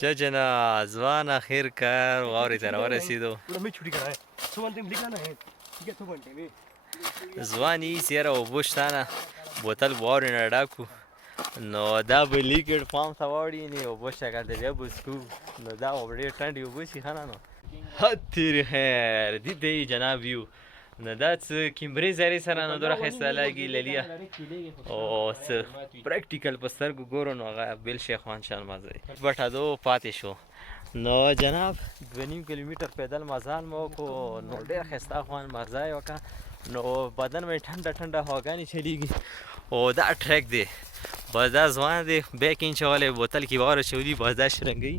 شه جنا ځوان اخر کار واورې ته راورسېدو ځوان ایسي یاره اوبه شته نه بوتل به واورې نه ډک نو دا به لیکډ فام ته واوړي نه اوبه شکل ته بیا به څکو نو دا به ډېر ټنډې اوبه شي ښه نه نو تیری خیر دید دی جناب یو نه دا څه کیمبرې زرې سره نه دومره ښایسته لګي للیه او څه پریکټیکل په سترګو ګورو نو هغه بل شی خوند شان مزه دی بټه دو پاتې شو نو جناب 2.5 کیلومتر پیدل مزال مو وکړو نو ډېر ښایسته خوند مزه یې وکړه نو بدن مې ټنډه ټنډه هواګانې چلیږي او دا ټریک دی بس دا ځوان دی بیک انچولی بوتل کې واوره چودي بس دا شرنګوي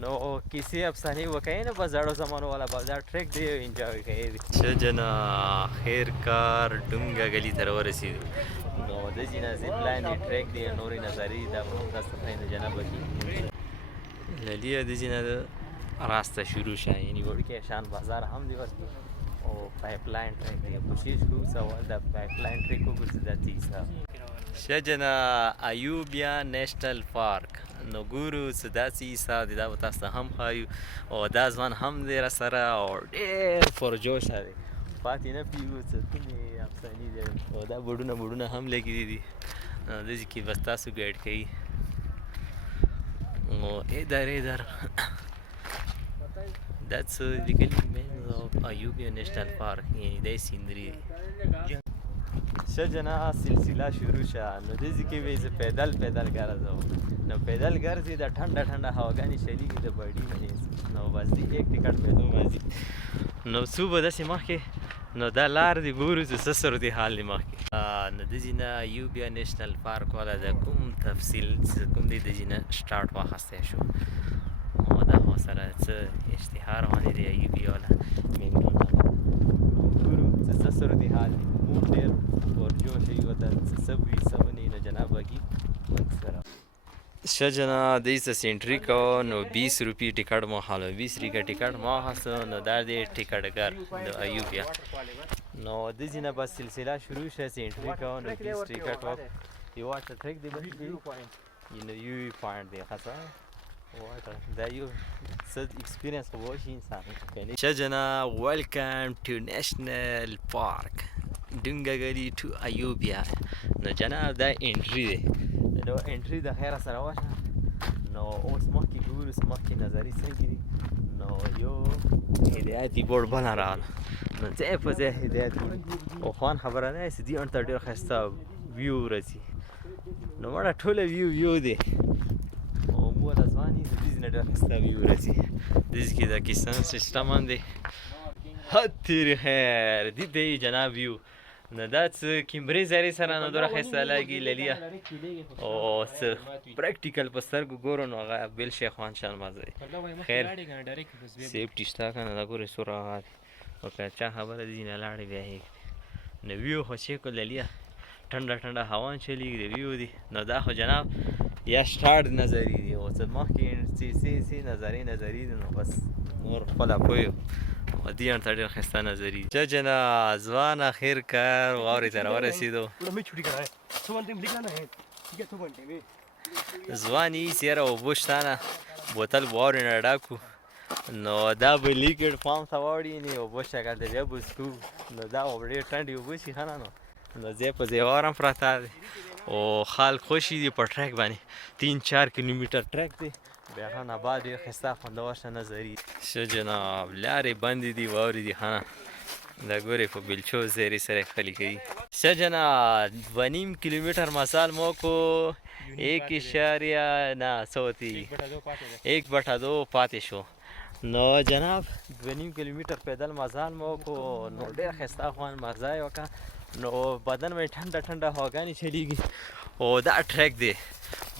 نو کیسې افسانې وکوي نه بس زړو زمانو والا بس دا ټریک دی انجوی کوي ښه جنا خیر کار ډونګه ګلي ته راورسېدو نو داسې نه زیپ لاین دی ټریک دی نورې نظرې دا به هم تاسو ته نه جناب وکړي للیه داسې نه راسته شروع شه یعنی وړوکی شان بازار هم دی ورته او پایپ لاین ټریک دی کوشش کوو سوال د پایپ لاین ټریک وګورځو دا تیسه ښه جنا ایوبیا نیشنل پارک نو ګورو څه داسې ایسه دی دا به تاسو ته هم ښایو او دا ځوان هم دی راسره او ډېر پرجوشه دی پاتې نه پوهېږو څه کومې افسانې دي او دا بوډونه هم لګېدي دي داسې کې بس تاسو ګایډ کوي او ادر دا څه لیکلي مینز آف ایوبیا نیشنل پارک یعنې دا یې سیندري دی ښه جنا سلسله شروع شه نو داسې کې به زه پیدل ګرځوم نو پیدل ګرځي د ټنډه هواګانې چلیږي د بډي نه نو بس دی ایک ټکټ پیدو مازي نو څو به داسې مخکې نو دا لار دی ګورو چې څه صورتي حال دی مخکې نو داسې نه ایوبیا نیشنل پارک والا د کوم تفصیل چې کوم دی داسې نه سټارټ واخیستی شو او دا خو سره څه اشتهار باندې دی ایوبیا والا مېګرون ګورو چې څه صورتي حال دی مونږ ډېر پرجوشه یو ته څه وي څه ونې نو جناب وکي سره ښه جنا دی څه سینټري کوو نو 20 روپۍ ټکټ مو واخلو 20 روپۍ ټکټ مو واخیستو نو دا دی ټکټګر د ایوبیا نو داسې نه بس سلسله شروع شه سینټري کوو نو 20 ټکټ یو واټه ټریک دی بس یو پوینټ دی ښه دا یو څه ایکسپیرینس خو به وشي انسان ښه جنا ویلکم ټو نیشنل پارک ډونګه ګلي ټو ایوبیا نو جناب دا انټري دی نو انټري د خیره سره وشه نو اوس مخکې ګورو مخکې نظري څنګه دي نو یو هدایتي بورډ بله راغله نو ځای په ځای هدایت بورډ او خوان خبره نه چې دې اړ ته ډېر ښایسته ویو راځي نو مړه ټوله ویو دی او مو د ځواني د دې نه ډېر ښایسته ویو راځي داسې کې د کیسن سیسټم هم دی تیری خیر دید دی جناب ویو نه دا څه کیمبرې زرې سره نه دومره ښایسته لګي للیه او څه پریکټیکل په سترګو ګورو نو هغه بل شی خوند شان مزه دی خیر سیفټي شته که نه دا ګورې سور هغه دی او که چا خبره دي نه لاړې بیا هېږدي نو ویو خو چیک کړو للیه ټنډه هوا چلیږي د ویو دی نو دا خو جناب یا سټارټ نظري دی او څه مخکې سي نظري دی نو بس نور خپله پوه یو دې اړ ته ډېر ښایسته نظري ښه جنا ځوان اخر کار واورې ته راورسېدو ځوان ایسي یاره اوبه شته نه بوتل به واورې نه ډک نو دا به لیکډ فام ته واوړي نه اوبه شکل ته بیا به څکو نو دا به ډېر ټنډې اوبه شي ښه نه نو ځای په ځای وار هم پراته دی او خلک خوشي دي په ټریک باندې 3-4 کیلومتر ټریک دی بیا هم آباد ډېر ښایسته خوندور شه نظري ښه جناب لارې بندې دي واورې دي ښه نه دا ګورې په بلچو زیرې سره خلي کوي ښه جناب 2.5 کیلومتر مزال مو وکړو 1.2 پاتې شو نو جناب 2.5 کیلومتر پیدل مزال مو وکړو نو ډېر ښایسته خوند مزه یې وکړه نو بدن مې ټنډه هواګانې چلیږي او دا ټریک دی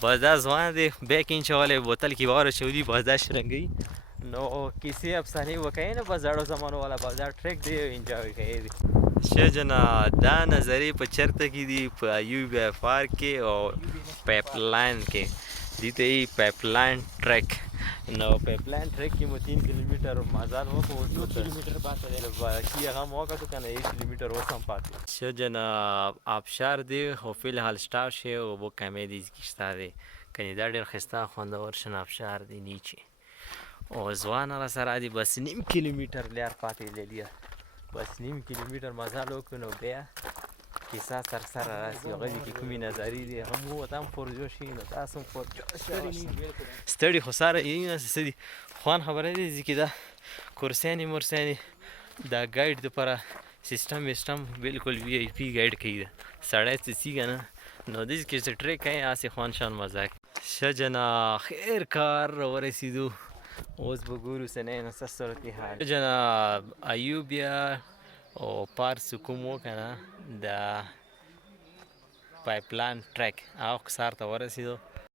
بس دا ځوان دی بیک انچولی بوتل کې واوره چودي بس دا شرنګوي نو کیسې افسانې وکوي نه بس زړو زمانو والا بس دا ټریک دی انجوی کوي ښه جنا دا نظرې په چېرته کې دي په ایوبیا پارک کې او پایپ لاین کې دې ته یې پایپ لاین ټریک نو پایپ لاین ټریک کې مو 3 کیلومتر مزال وکړو 2 کیلومتر پاتې دی باقي هغه مو وکړو که نه 1 کیلومتر اوس هم پاتې ښه جناب آبشار دی خو فی الحال سټاپ شی اوبه کمې دي کې شته دی کنې دا ډېر ښایسته خوندور شنابشار دی نیچې او ځوان را سره دی بس نیم کیلومیټر لار پاتې دی بس نیم کیلومیټر مزل وکړو نو بیا کیسه سر سره راسي هغه دي کې کومې نظري دي هغه مو ته هم پرجوش وي نو تاسو هم پرجوش ستړي خو سره یې نه څه دي خوان خبره دی چې دا کورسیانې مرسیانې دا ګایډ دپاره سیسټم ویسټم بالکل وی آی پي ګایډ کوي سړی څه څي که نه نو داسې کې چې ټریک کوي هسې خوان شان مزه کوي ښه جنا خیر کار ورسېدو اوس به ګورو سنۍ نو څه صورتحال جنا ایوب یا او پارس کوم و که نه د پایپلاین ټریک هغه سار ته ورسېدو